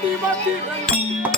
Bati, bati, bati.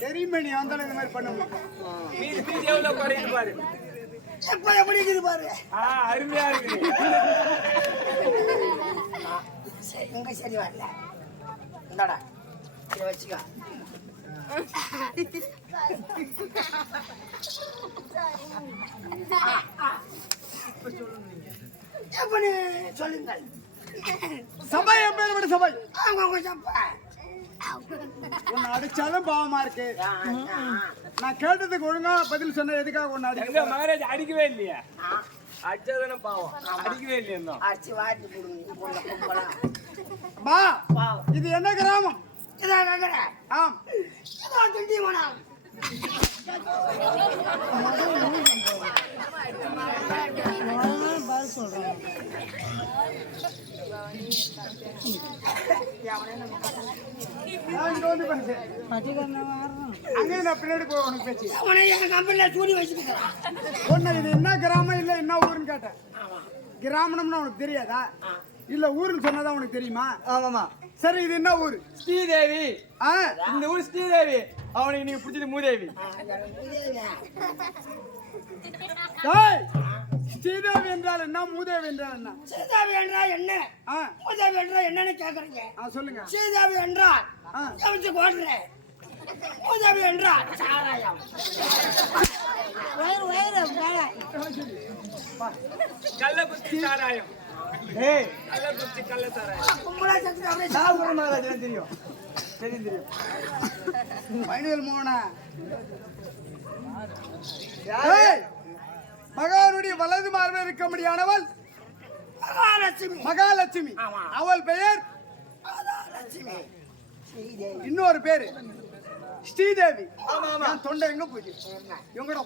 தெரியுமே நீ இந்த மாதிரி பண்ண பாரு எப்படி இருக்குது பாரு அருமையா இருக்குது சரி இங்க சரி வரல. இந்தாடா இதை வச்சுக்கோ. எப்படி சொல்லுங்கள். சபை எப்பேற்பட்ட சபை? சப்பா உன்னை அடிச்சாலும் பாவமா இருக்கு. நான் கேட்டதுக்கு ஒழுங்கா பதில் சொன்ன எதுக்காக உன்னை அடிக்க மகாராஜ் அடிக்கவே இல்லையா? அடிச்சதானே பாவம். அடிக்கவே இல்லையா அடிச்சு வாட்டி கொடுங்க பொண்ணு கும்பலா பா பாவம். இது என்ன கிராமம்? இதான் ஆம். இதான் திண்டிவனம். உனக்கு இது என்ன கிராமம் இல்ல என்ன ஊருன்னு கேட்டேன் கிராமம்னு உனக்கு தெரியாதா இல்ல ஊருன்னு சொன்னதா உனக்கு தெரியுமா ஆமாமா சரி இது என்ன ஊரு? ஸ்ரீதேவி. ஆ? இந்த ஊர் ஸ்ரீதேவி. அவனுக்கு நீங்க பிடிச்சது மூதேவி. டேய் ஸ்ரீதேவி என்றால் என்ன மூதேவி என்றால் என்ன? சீதாவி என்றால் என்ன? ஆ. மூதாவி என்றால் என்னன்னு கேக்குறீங்க. ஆ சொல்லுங்க. சீதாவி என்றால் கோடுறேன் என்றால் சாராயம். வயிறு வயிறு வேலை கள்ளக்குறிச்சி சாராயம். ஏய். கள்ளக்குறிச்சி கள்ள சாராயம். கும்பலா சத்துக்கு அப்படியே சாகுற மகாராஜா தெரியும். தெரியும் தெரியும். பைனல் மோகனா. ஏய், மகானுடைய வலது மார்பில் இருக்க முடியானவள் மகாலட்சுமி. மகாலட்சுமி. ஆமா. அவள் பெயர் இன்னொரு பேரு. ஸ்ரீதேவி. என் தொண்டை எங்க போச்சு? எங்கடா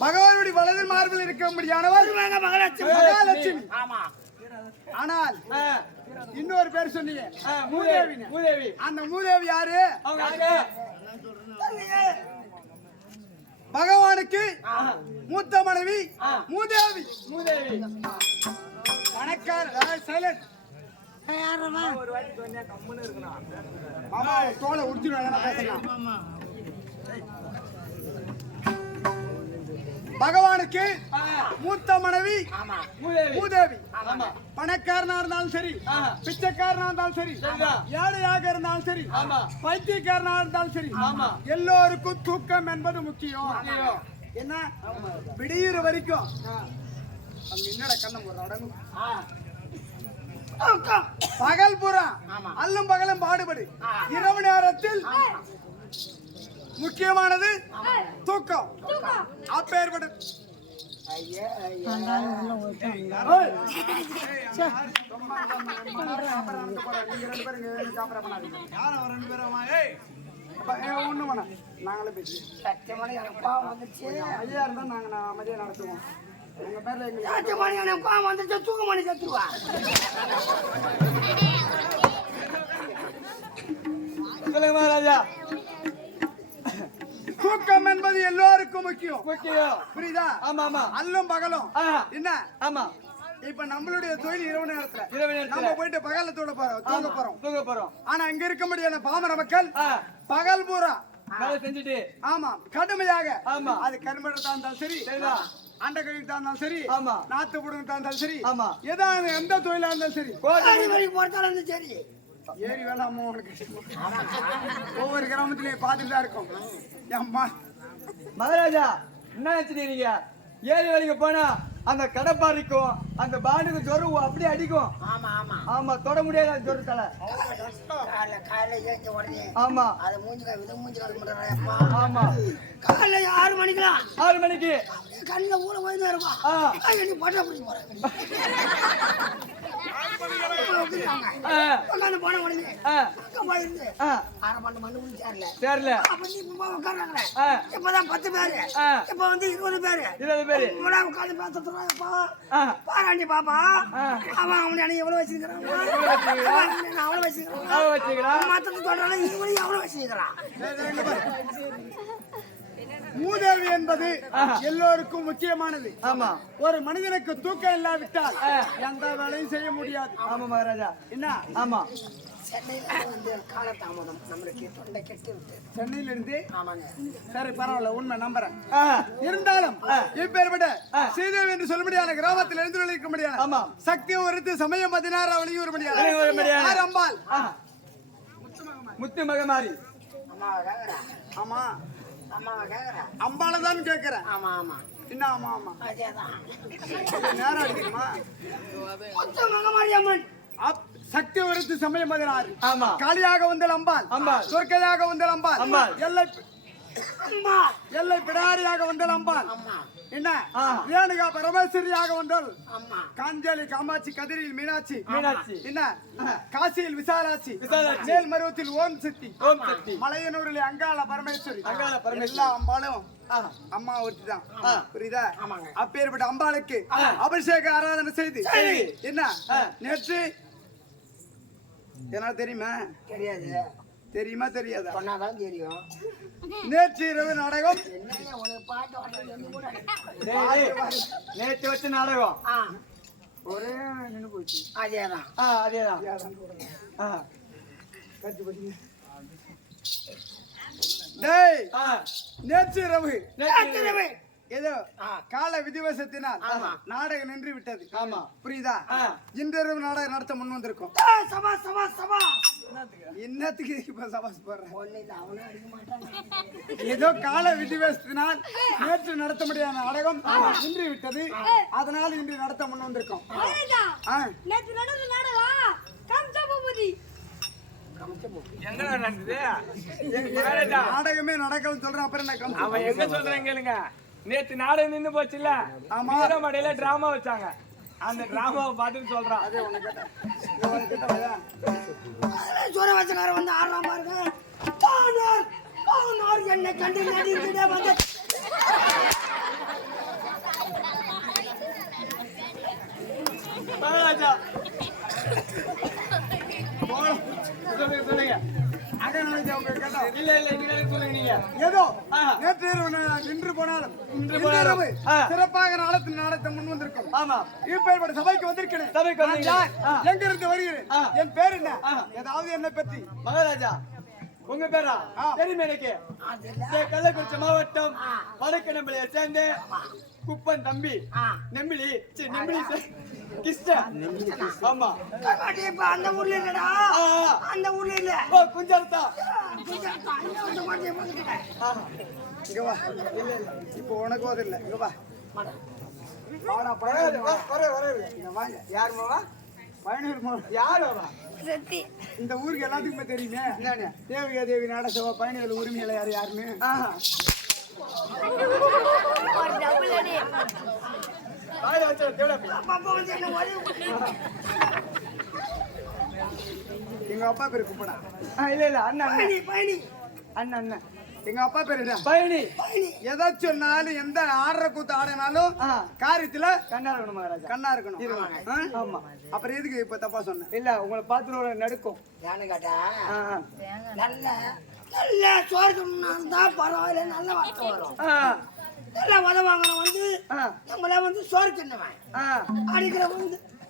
மகானுடைய வலது மார்பில் இருக்க முடியானவள் மகாலட்சுமி. மகாலட்சுமி. ஆமா. ஆனால் இன்னொரு பேர் சொன்னீங்க. மூதேவி. மூதேவி. அந்த மூதேவி யாரு? பகவானுக்கு மூத்த மனைவி. மூதேவி. மூதேவி. பணக்கார சைலண்ட் ஒரு வாட்டி சொன்னா கம்முன்னு இருக்கணும். மாமா தோலை உடிச்சிருவாங்க பேசலாம் பகவானுக்கு மூத்த மனைவி ஆமா. மூதேவி. மூதேவி. ஆமா. பணக்காரனா இருந்தாலும் சரி. பிச்சைக்காரனா இருந்தாலும் சரி. ஏழையாக இருந்தாலும் சரி ஆமா. பைத்தியக்காரனா இருந்தாலும் சரி ஆமா. எல்லோருக்கும் தூக்கம் என்பது முக்கியம். முக்கியம். என்ன? விடியிற வரைக்கும். பகல் புறா ஆமா. அல்லும் பகலும் பாடுபடு. இரவு நேரத்தில் முக்கியமானது தூக்கம். அப்பேற்பட்ட ஐயா ஐயா. ஏய். ஏய், அங்க யாரு? சும்மா இருந்தா நான் சாப்பிட வந்து போறேன். நீங்க ரெண்டு பேரும் இங்க இருந்து சாப்பிட பண்ணாதீங்க. அப்ப, ஏய், ஒண்ணும் வேணாம். நாங்களே பேசிக்கிறோம். சத்தியமான எனக்கு கோவம் வந்துச்சு ஐயா இருந்தா நாங்க நான் அமைதியா நடத்துவோம் சத்தியமான எனக்கு கோவம் வந்துச்சு தூக்க மணி செத்துருவா? சொல்லுங்க மகாராஜா. தூக்கம் என்பது எல்லோருக்கும் முக்கியம். முக்கியம். புரியுதா? ஆமா ஆமா. அல்லும் பகலும். என்ன? ஆமா. இப்ப நம்மளுடைய தொழில் இரவு நேரத்துல. இரவு நேரத்துல. நம்ம போயிட்டு பகல்ல தூட போறோம் தூங்க போறோம். தூங்க போறோம். ஆனா இங்க இருக்க முடியாத பாமர மக்கள் பகல் பூரா. வேலை செஞ்சுட்டு. ஆமா. கடுமையாக. ஆமா. அது கரும்படத்தா இருந்தாலும் சரி சரிதான். அண்ட கழிவுத்தா இருந்தாலும் சரி ஆமா. நாத்து புடுங்கத்தா இருந்தாலும் சரி ஆமா. ஏதாவது எந்த தொழிலா இருந்தாலும் சரி ஆறு மணிக்கு போறதால இருந்து சரி. ஏறி வேணாமா உனக்கு? ஒவ்வொரு கிராமத்திலயும் பார்த்துட்டு தான் இருக்கும். அம்மா மகாராஜா என்ன நினைச்சிட்டீங்க ஏழு வேலைக்கு போனா அந்த கடப்பாரிக்கும் அந்த பாண்டுக்கு ஜொரம் அப்படியே அடிக்கும். ஆமா ஆமா. ஆமா தொட முடியாது ஜொரத்தால காலைல காலைல ஏஞ்ச உடனே ஆமா. அதை மூஞ்சி வித மூஞ்சி பண்றப்பா ஆமா. காலைல ஆறு மணிக்கெல்லாம் ஆறு மணிக்கு. கண்ணில் ஊற போய் இருப்பா ஆ. நீ பட்டா பிடிச்சி போறேன் ஆ, உட்காந்து போன உடனே போயிருந்து அரை பண்ண மண்ணு முடிச்சு சேரல சரில அப்ப நீ இப்ப உட்கார்றாங்களே ஆ. இப்பதான் பத்து பேரு. இப்ப வந்து இருபது பேரு இருபது பேரு இவனா உட்காந்து பேசுறாப்பா பாராண்டி பாப்பா. அவன் அவனை அன்னைக்கு எவ்வளவு வச்சிருக்கிறான் வச்சிருக்கிறான்? அவன் அவ்வளவு வச்சிருக்கிறான் மத்தது சொல்றான் இவனையும் எவ்வளவு வச்சிருக்கிறான் மூதேவி என்பது எல்லோருக்கும் முக்கியமானது. ஆமா. ஒரு மனிதனுக்கு தூக்கம் இல்லாவிட்டால். எந்த வேலையும் செய்ய முடியாது. ஆமா மகாராஜா. என்ன? ஆமா. சென்னையில வந்து காலதாமதம் நம்மளுக்கு தொண்டை கெட்டு விட்டு சென்னையில இருந்து ஆமாங்க. சரி பரவாயில்ல உண்மை நம்புறேன். இருந்தாலும் இப்பேற்பட்ட. ஸ்ரீதேவி என்று சொல்ல முடியாத கிராமத்தில் எழுந்துள்ள முடியாது. ஆமா. சக்தி ஒருத்து சமயம் பதினாறு முடியாது. வழியூர் முடியாது. அம்பாள். முத்து மகமாரி ஆமா. அம்பாளை தான் கேட்கிறேன் ஆமா ஆமா. என்ன ஆமா ஆமா. நேரம் மகமாரியம்மன் அப் சக்தி ஒருத்து சமயம் பதினாறு. ஆமா. காளியாக வந்தல் அம்பாள். அம்பாள். சொர்க்கையாக வந்தல் அம்பாள். அம்பாள். எல்லை எல்லை பிடாரியாக வந்தல் அம்பாள். என்ன. ரேணுகா பரமேஸ்வரியாக வந்தல்? அம்மா. காஞ்சலி காமாட்சி கதிரில் மீனாட்சி. மீனாட்சி. என்ன? காசியில் விசாலாட்சி. விசாலாட்சி. மேல்மருவத்தில் ஓம் சக்தி. ஓம் சக்தி. மலையனூரில் அங்காள பரமேஸ்வரி. அங்காள பரமேஸ்வரி. எல்லா அம்பாளும் ஆ, அம்மா ஒருத்தி தான் ஆ. புரியுதா. அப்பேற்பட்ட அம்பாளுக்கு. அபிஷேக ஆராதனை செய்து. என்ன. நேற்று? என்ன தெரியுமா? தெரியாது. தெரியுமா தெரியாதா? சொன்னாதான் தெரியும். நேற்று இரவு நாடகம். நேத்து வச்ச நாடகம். ஒரே நின்று போச்சு. அதேதான். ஆ அதேதான். ஆ. டேய் ஆ, நேற்று இரவு. நேற்று இரவு. ஏதோ ஆ. கால விதிவசத்தினால். நாடகம் நின்று விட்டது. ஆமா. புரியுதா. இன்றிரவு நாடகம் நடத்த முன் வந்திருக்கோம். சபா சபா சபா. என்னத்துக்கு? இப்ப சபாஸ் போடுறேன் ஏதோ கால விதிவசத்தினால் நேற்று நடத்த முடியாத நாடகம் நின்று விட்டது. அதனால் இன்று நடத்த முன் வந்திருக்கோம். நாடகம் நடக்கலன்னு சொல்றேன். அப்புறம் அவன் எங்க சொல்றேன் கேளுங்க. நேத்து நாடகம் நின்னு போச்சுல்ல. ஆமா. வீரமடையில டிராமா வச்சாங்க. அந்த டிராமாவை பார்த்துட்டு சொல்றான் அதே உனக்கு கேட்டேன். இங்க உனக்கு கேட்டேன் ஐயா. சூர வச்சக்காரன் வந்து ஆடுறான் பாருங்க காணார் காணார் என்னை கண்டு நடிக்கிறே வந்து. சொல்லுங்க நினைச்சு அவங்க கேட்டோம். இல்ல இல்ல ஏதோ. நேற்று இரவு நான் நின்று போனாலும் இன்று போனாலும். சிறப்பாக நாடகத்தில் நடத்த முன் வந்திருக்கோம். ஆமா. இப்பேற்பட்ட சபைக்கு வந்திருக்கிறேன். சபைக்கு நான் வந்தீங்க. யார்? ஆ. எங்க இருந்து வருகிறேன். என் பேர் என்ன. ஏதாவது என்னை பற்றி. மகாராஜா உங்க பேரா. தெரியுமே எனக்கு? கள்ளக்குறிச்சி மாவட்டம் வடக்கு நம்பிளைய சேர்ந்த குப்பன் தம்பி. நெம்பிளி சி, நெம்பிளி சே- கிருஷ்ணன் ஆமா. அந்த ஊர்ல இல்லடா. அந்த ஊர்ல இல்ல. குஞ்சரத்தா இங்க வா இல்ல இல்ல இப்போ உனக்கு அது இல்ல இங்க வா. வாடா வா, வராது, வராது. இங்க வாங்க யார் மாமா பயனூர் மா யார் மாமா சத்தி இந்த ஊருக்கு எல்லாத்துக்குமே தெரியுமே என்னன்னு? தேவிகா தேவி நாடசபா பயணிகள் உரிமையில யார் யாருன்னு ஆஹா. எங்க அப்பா பேரு குப்படா இல்ல இல்ல அண்ணன் அண்ணன். பயணி பயணி. அண்ணன் அண்ணன். எங்க அப்பா பேரு என்ன? பயணி. பயணி. எதை சொன்னாலும் எந்த ஆடுற கூத்து ஆடினாலும். காரியத்துல கண்ணா இருக்கணும் மகாராஜா. கண்ணா இருக்கணும்? ஆமா. அப்புறம் எதுக்கு இப்ப தப்பா சொன்னேன் இல்ல உங்களை பார்த்து ஒரு நடுக்கும். ஏன்னு கேட்டா. நல்ல நல்ல சோறு தின்னா பரவாயில்ல நல்ல வார்த்தை வரும். நல்ல உதவாங்கணும் வந்து நம்மள வந்து சோறு தின்னவன். அடிக்கிற வந்து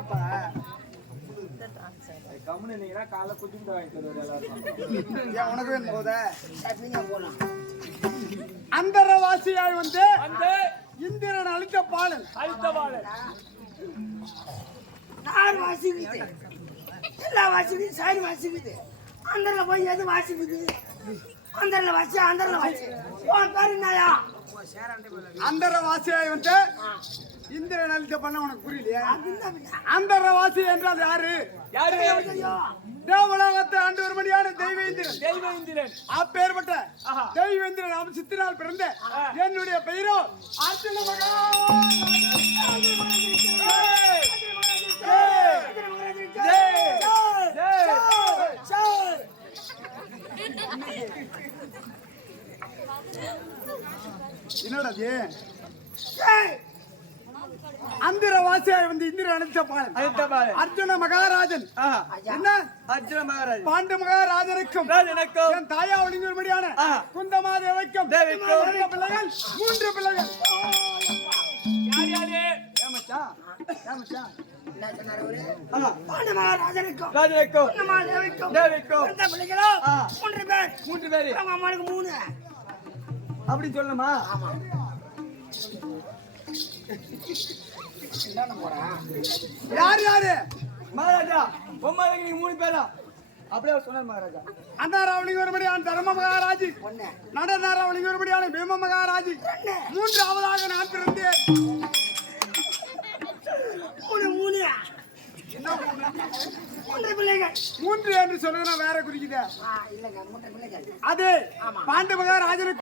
என்னப்பா? கம்முன்னு நீங்கன்னா காலை குட்டிட்டு எல்லாரும் ஏன் உனக்கு வேணும் போத போலாம். அந்த வாசியாய் வந்து இந்திரன் அளித்த பாலன். அளித்த பாலன். வாசிக்குது எல்லா வாசிக்குது சைடு வாசிக்குது அந்தரில் போய் எது வாசிக்குது அந்தரில் வாசி அந்தரில் வாசி உன் பேர் என்னயா அந்த வாசியாய் வந்து இந்திரன் அளித்த பண்ண உனக்கு புரியலையா. அந்த வாசி என்றால் யாரு? யாரு? தேவலோகத்தை ஆண்டு வரும்படியான தெய்வ இந்திரன். தெய்வ இந்திரன். அப்பேற்பட்ட ஆஹா. தெய்வேந்திரன் அவன் சித்தினால் பிறந்த என்னுடைய பெயரோ அர்ஜுன மகா என்னடா இது அந்திர வாசியாய் வந்து இந்திரன் அனுப்பிச்ச பாலன் அர்ஜுன மகாராஜன். என்ன? அர்ஜுன மகாராஜ் பாண்டு மகாராஜனுக்கும் ராஜனுக்கும். என் தாயா ஒளிஞர்படியான ஆ. குந்தமா தேவைக்கும். பிள்ளைகள் மூன்று பிள்ளைகள். அப்படி சொல்லணுமா? யார் யாரு? மகாராஜா நீங்க மூணு பேரா? அப்படியே சொன்னார் மகாராஜா. அன்னாராவளிங்கொருபடியான தர்ம மகாராஜி. ஒண்ணு. நடனாராவளிங்கொருபடியான பீம மகாராஜி. மூன்றாவதாக நான் பிறந்தேன். மூன்று? என்று சொல்லுங்க வேற குறிக்குது அது பாண்டவக ராஜனுக்கு